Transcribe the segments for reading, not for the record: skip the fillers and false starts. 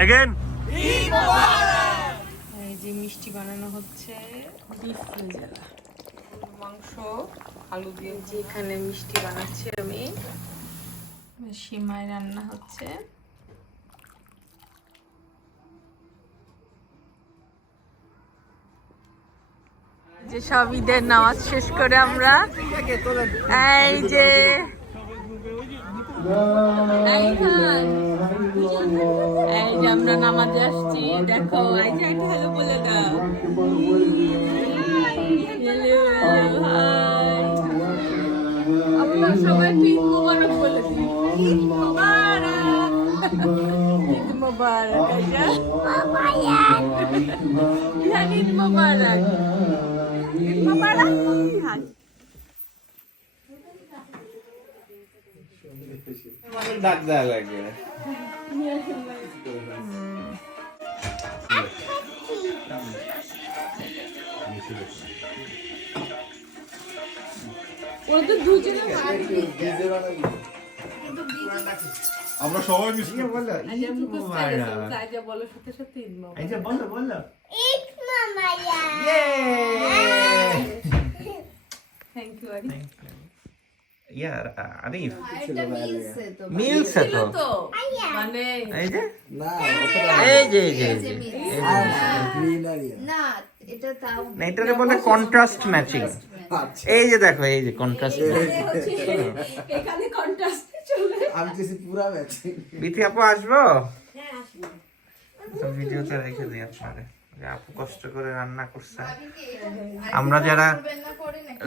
Again এই যে মিষ্টি বানানো হচ্ছে বিফ রেজালা মাংস আলু দিয়ে যে এখানে মিষ্টি বানাচ্ছি আমি সিমাই রান্না হচ্ছে যে সব ঈদের নামাজ শেষ করে আমরা এই যে এই যে আমরা নামাজে আসছি দেখো এই যে একটু হ্যালো বলে দাও আমরা সবাই ঈদ মোবারক বলে দিই ঈদ মোবারক ঈদ মোবারক ঈদ মোবারক ঈদ মোবারক ডাক দেয়া লাগে ওরা তো দুজনে আমরা সবাই মিশে বলে আচ্ছা বলো সাথে সাথে ঈদ মোবারক আচ্ছা বলো বলো ঈদ মামায়া ইয়ে থ্যাংক ইউ আরিফ यार आरिफ এটা মিলছে তো মিলস তো মানে এই যে না এই যে না এটা তাও না এটাকে বলে কন্ট্রাস্ট ম্যাচিং এই যে দেখো এই যে কন্ট্রাস্ট এখানে কন্ট্রাস্ট চলে আমি কিছু পুরা ম্যাচিং বিথি আপু আসবো হ্যাঁ আসবে ভিডিওতে রেখে দিই আপনাদের যে আপু কষ্ট করে রান্না করছে আমরা যারা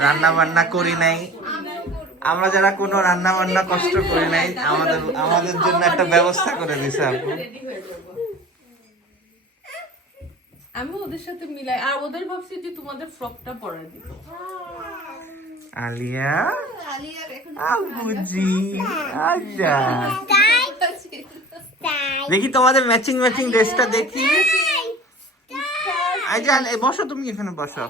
রান্না বান্না করি নাই আমরা যারা কোনো রান্না বান্না কষ্ট করি নাই আমাদের জন্য একটা ব্যবস্থা করে দিছে আপু রেডি হয়ে যাব আমি ওদের সাথে মিলাই আর ওদের ভাবছি যে তোমাদের ফ্রকটা পরাই দিব আলিয়া আলিয়ার এখন আবুজি আচ্ছা তাই দেখি তোমাদের ম্যাচিং ড্রেসটা দেখি আই জান বসো তুমি এখানে বসো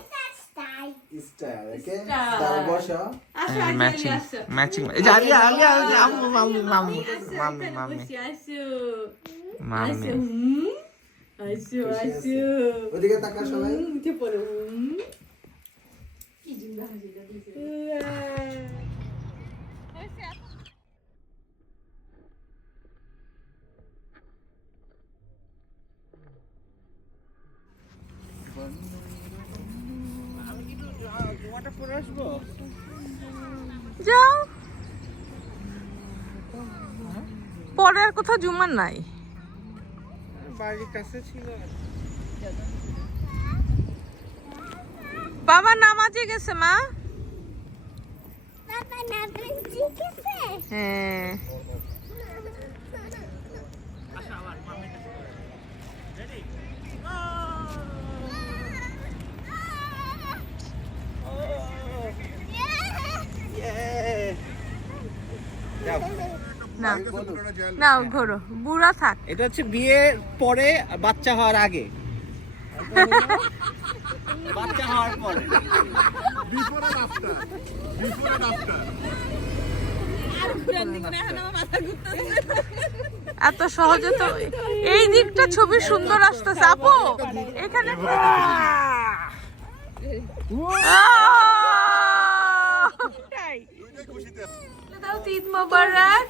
স্টাইল ওকে তার বসা ম্যাচিং এই যে আলিয়া আম্মু মাম্মি ওদিকে তাকা সবাই যাও পরে আর কোথাও জুমার নাই বাড়ির কাছে ছিল বাবা নামাজে গেছে মা বাবা না শিখেছে হ্যাঁ না ঘোরো বুড়া থাক এটা হচ্ছে বিয়ে পরে বাচ্চা হওয়ার আগে বাচ্চা হওয়ার পরে এত সহজে তো এই দিকটা ছবি সুন্দর আসতেছে আপু এখানে ঈদ মোবারক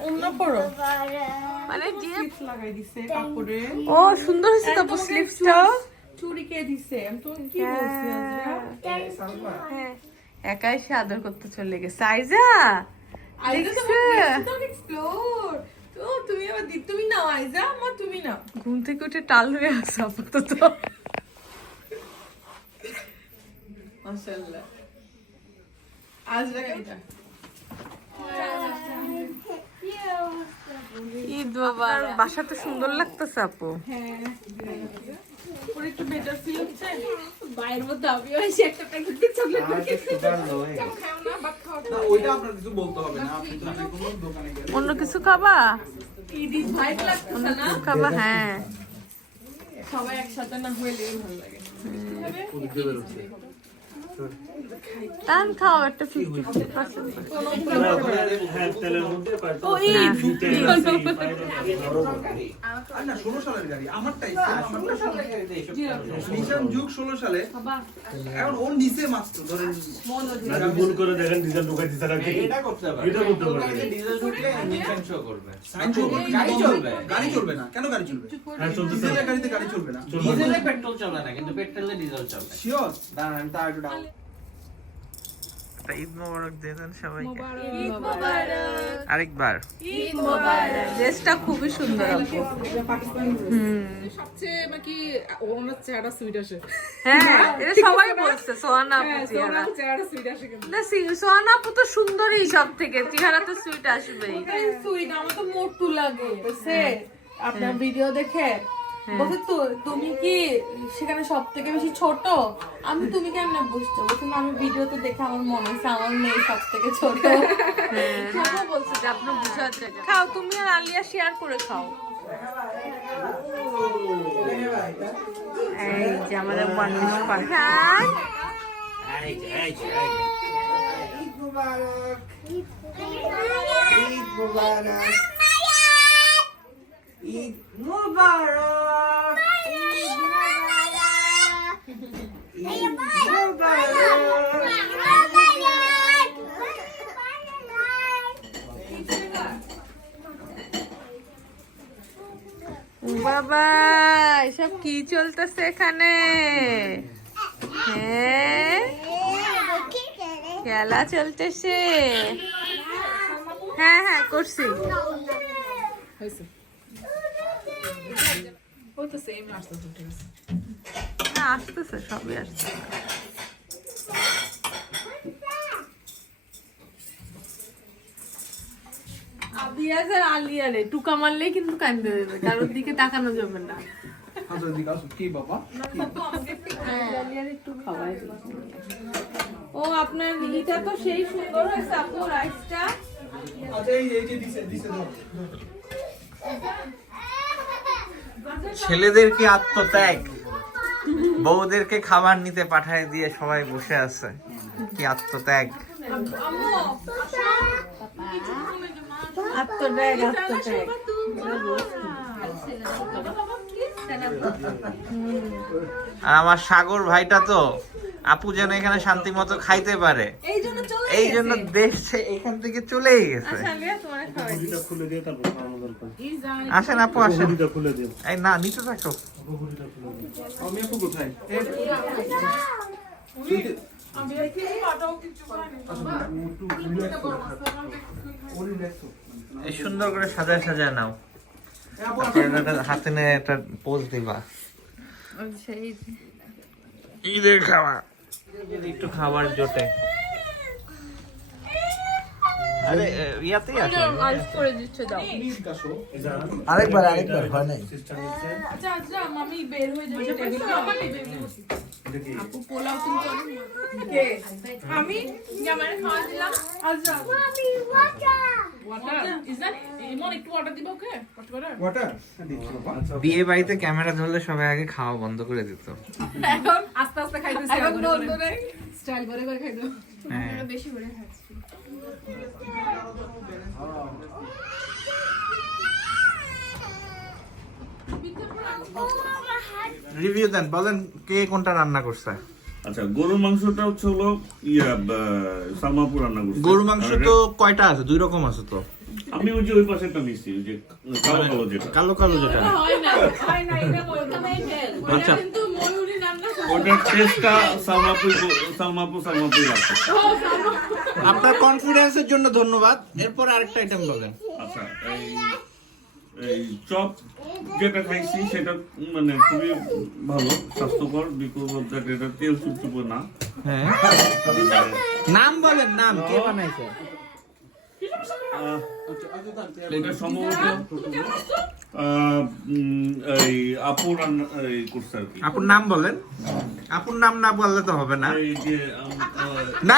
মানে লাগাই দিছে কাপড়ে ও সুন্দর হয়েছে তো আপু স্লিভসটা চুরি কে দিছে আমি তো কি বলছি আজরা একাই সে আদর করতে চলে গেছে আইজা এক্সপ্লোর তো তুমি আবার তুমি নাও আইজা আমার তুমি নাও ঘুম থেকে উঠে টাল হয়ে আসছে আপাতত মাশাআল্লাহ আজরা কেমন ঈদ মোবারক বাসাটা সুন্দর লাগতেছে আপু হ্যাঁ পরে একটু বেটার ফিল হচ্ছে বাইরের মধ্যে আমিও এসে একটা প্যাকেট চকলেট খাও না বাট খাও ওইটা আপনার কিছু বলতে হবে না আপনি তো যে কোনো দোকানে গেলে অন্য কিছু খাবা ঈদ ভাইব লাগতেছে অন্য না কিছু খাবা হ্যাঁ সবাই একসাথে না হইলেই ভালো লাগে টান খাও একটা 50-50%। ও ঈদ। আর না 16 সালের গাড়ি আমারটাই নিশান যুগ 16 সালে এখন ওর নিচে মাত্র ধরেন ভুল করে দেখেন ডিজেল ঢুকাই দিতে নাকি এটা করতে পারে। এটা করতে পারে। ডিজেল ঢুকলে ইঞ্জিন শো করবে। গাড়ি চলবে গাড়ি চলবে না কেন গাড়ি চলবে হ্যাঁ চলতেছে ডিজেলের গাড়িতে গাড়ি চলবে না ডিজেলে পেট্রোল চলে না, কিন্তু পেট্রোলে ডিজেল চলে। শিওর দাঁড়ান তার একটু ডাউন ঈদ মোবারক দিয়ে দেন সবাইকে ঈদ মোবারক। আরেকবার। ঈদ মোবারক। ড্রেসটা খুবই সুন্দর আপু। সবচেয়ে নাকি ওনার চেহারা সুইট আসে। হ্যাঁ, এটা সবাই বলছে সোহানা আপু চেহারা। ওনার চেহারা সুইট আসে কিন্তু। না সোহানা আপু তো সুন্দরী সব থেকে, চেহারা তো সুইট আসবেই। সুইট আমার তো মোটু লাগে বুঝছে আপনার ভিডিও দেখে বলছে তো তুমি কি সেখানে সব থেকে বেশি ছোট, আমি তুমি কেমনে বুঝছো, বলছে না, আমি ভিডিওতে দেখে আমার মনে হচ্ছে আমার মেয়ে সব থেকে ছোট। হ্যাঁ, বলছে যে আপনি বুঝাতে খাও, তুমি আর আলিয়া শেয়ার করে খাও। এই যে আমাদের মানুষ পাঠান। ঈদ মুবারক ঈদ মুবারক ঈদ মুবারক বাবা এসব কি চলতেছে এখানে? হ্যাঁ, খেলা চলতেছে। হ্যাঁ হ্যাঁ করছি। ও তো সেম আসতেছে, ঠিক আছে। না আসতেছে, সবই আসতেছে। আবিয়াজ আর আলিয়া রে টুকা মারলেই কিন্তু কান্দে দেবে, কারোর দিকে তাকানো যাবে না। হাজার দিকে আসো কি বাবা আলিয়ার একটু খাওয়াই দিই। ও আপনার লিটা তো সেই সুন্দর হয়েছে আপু, রাইসটা। আচ্ছা এই যে দিছে দিছে দাও ছেলেদেরকে আত্মত্যাগ, বউদেরকে খাবার নিতে পাঠায় দিয়ে সবাই বসে আছে। কি আত্মত্যাগ! আত্মত্যাগ আত্মত্যাগ। আর আমার সাগর ভাইটা তো আপু যেন এখানে শান্তি মতো খাইতে পারে, এই জন্য দেশ এখান থেকে চলেই গেছে। হুডিটা খুলে দিয়ে তারপর খাওয়ানো দরকার। আসেন আপু আসেন। হুডিটা খুলে দিও। এই না নিতে থাকো। হুডিটা খুলে দিও। আমি আপু কোথায় এই সুন্দর করে সাজায় সাজায় নাও, হাতে নিয়ে একটা পোজ দিবা। ঈদের খাওয়া, একটু খাবার জোটে। আরে ইয়াতেই আছে। করে দিচ্ছে দাও। আরেকবার হয় নাই সিস্টেম নিচে। আচ্ছা আচ্ছা মামি বের হয়ে যাচ্ছে টেবিল দেখি। আপু পোলাও কিন্তু কে আমি জামাইরে খাওয়া দিলাম। আচ্ছা ওয়াটার ইজ দ্যাট ইমন একটু অর্ডার দিব ওকে কষ্ট করে ওয়াটার বিয়ে বাড়িতে ক্যামেরা ধরলে সবাই আগে খাওয়া বন্ধ করে দিত। এখন আস্তে আস্তে খাইতেছি এখন বন্ধ নাই স্টাইল করে করে খাইতো হ্যাঁ। বেশি করে খাচ্ছি। রিভিউ দেন, বলেন কে কোনটা রান্না করছে। আচ্ছা গরুর মাংসটা হচ্ছে হলো সালমাপুর রান্না করছে। গরু মাংস তো কয়টা আছে? 2 রকম আছে তো। আমি ওই যে ওই পাশেরটা নিচ্ছি, ওই যে কালো কালো যেটা, কালো কালো যেটা। হয় না এটা বলতেই ফেল আচ্ছা। কিন্তু ময়ূরী রান্না করে ওটার টেস্টটা সালমাপুর লাগছে। আপনার কনফিডেন্সের জন্য ধন্যবাদ। এরপর আরেকটা আইটেম বলেন। আচ্ছা এই চপ যেটা খাইছি সেটা মানে খুবই ভালো, স্বাস্থ্যকর, বিকজ অফ দ্যাট এটা তেল চুপচুপো না। হ্যাঁ, নাম বলেন, নাম কে বানাইছে? এটা সম্ভবত এই আপু রান্না করছে আর কি। আপুর নাম বলেন। আপুর নাম না বললে তো হবে না। এই যে না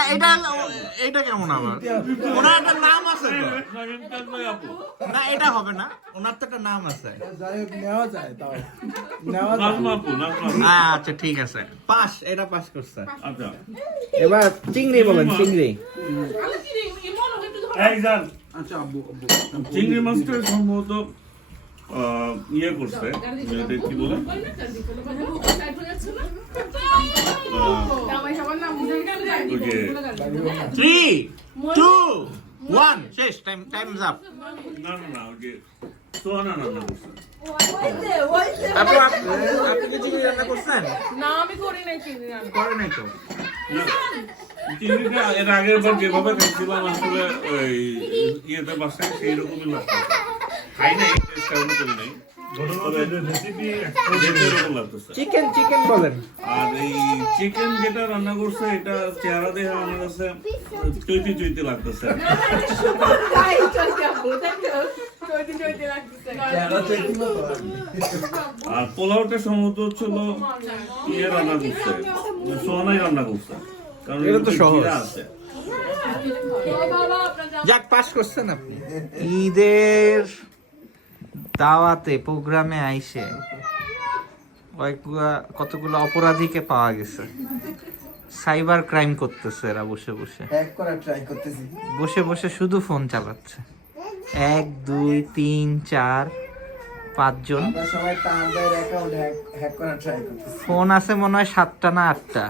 এটা কেমন আবার? ওনার একটা নাম আছে তো। নাগিন তন্ময় আপু। না এটা হবে না, ওনার তো একটা নাম আছে। নাজমা আপু, নাজমা আপু। আচ্ছা ঠিক আছে, পাস, এটা পাস করছে। আচ্ছা এবার চিংড়ি বলেন, চিংড়ি। এই যান চিংড়ি মাছটা সম্ভবত ইয়ে করছে, এটা কি বলে, ওই যে 3, 2, 1 শেষ, টাইমস আপ। না ওই যে সোহানা রান্না করছে। আপনি কি চিংড়ি রান্না করছেন? না আমি করি নাই চিংড়ি রান্না। করে নাই তো। না, চিংড়িটা এর আগের বার যেভাবে খাইছিলাম আসলে ওই ইয়েতে বাসায় সেই রকমই লাগছে। খাই নাই, টেস্ট এখনো করি নাই। রেসিপি দেখতে এরকম লাগতেছে। চিকেন বলেন। আর এই চিকেন যেটা রান্না করছে এটা চেহারা দেখে আমার কাছে চৈতি লাগতেছে। আর পোলাওটা সম্ভবত হচ্ছিল ইয়ে রান্না করছে, সোহানাই রান্না করছে, কারণ এটা তো এর সহজ। জিরা আছে। যাক, পাস করছেন আপনি। ঈদের দাওয়াতে প্রোগ্রামে আইসে কতগুলো অপরাধীকে পাওয়া গেছে, সাইবার ক্রাইম করতেছে এরা বসে বসে, হ্যাক করার ট্রাই করতেছি। বসে বসে শুধু ফোন চালাচ্ছে। 1, 2, 3, 4, 5 জন। আমরা সবাই তাদের অ্যাকাউন্ট হ্যাক করার ট্রাই করতেছি। ফোন আছে মনে হয় 7টা না 8টা,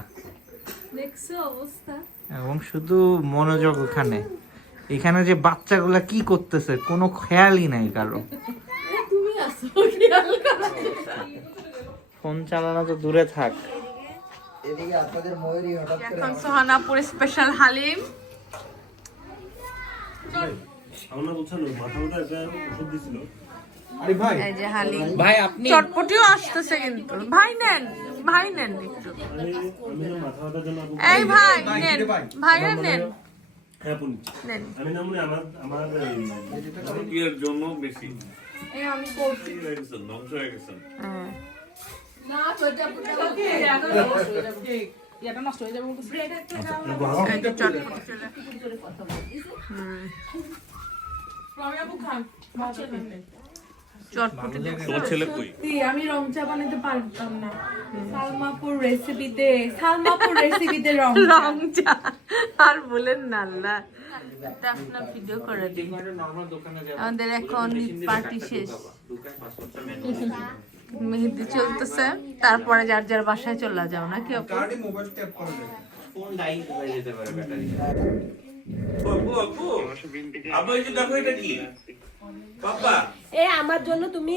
দেখছো অবস্থা? এবং শুধু মনোযোগ ওখানে। এখানে যে বাচ্চাগুলা কি করতেছে কোনো খেয়ালই নাই কারো। তুমি আসো খেয়াল করো। ফোন চালানো তো দূরে থাক। এদিকে আপনাদের ময়ূরী হঠাৎ করে এখন সোহানাপুর স্পেশাল হালিম। আমরা বলছেন মাথা ব্যথা একটা ওষুধ দিছিল। এই যে হালিম, ভাই আপনি চটপটিও আসতেছে কিন্তু। ভাই নেন একটু। আমি না মাথা ব্যথার জন্য এই ভাই নেন, ভাইরা নেন হ্যাঁ পুনি নেন। আমি না মনে আমার ইয়ের জন্য বেশি এই আমি করছি। ই হয়ে গেছে, ধ্বংস হয়ে গেছে। হ্যাঁ। এই যে চটপটি চটপটি দেখছো? তোমার ছেলে কই? আমি রং চা বানাতে পারতাম না। সালমাপুর রেসিপিতে রং চা আর বলেন না আল্লাহ। আপনার ভিডিও করে দিই। আমাদের এখন পার্টি শেষ, মেহেদি চলতেছে, তারপরে যার যার বাসায় চলে যাও নাকি? মোবাইল ট্যাপ করবে। ফোন ডাই হয়ে যেতে পারে ব্যাটারি। আপু, এই যে দেখো এটা কি? পাপা আমার জন্য তুমি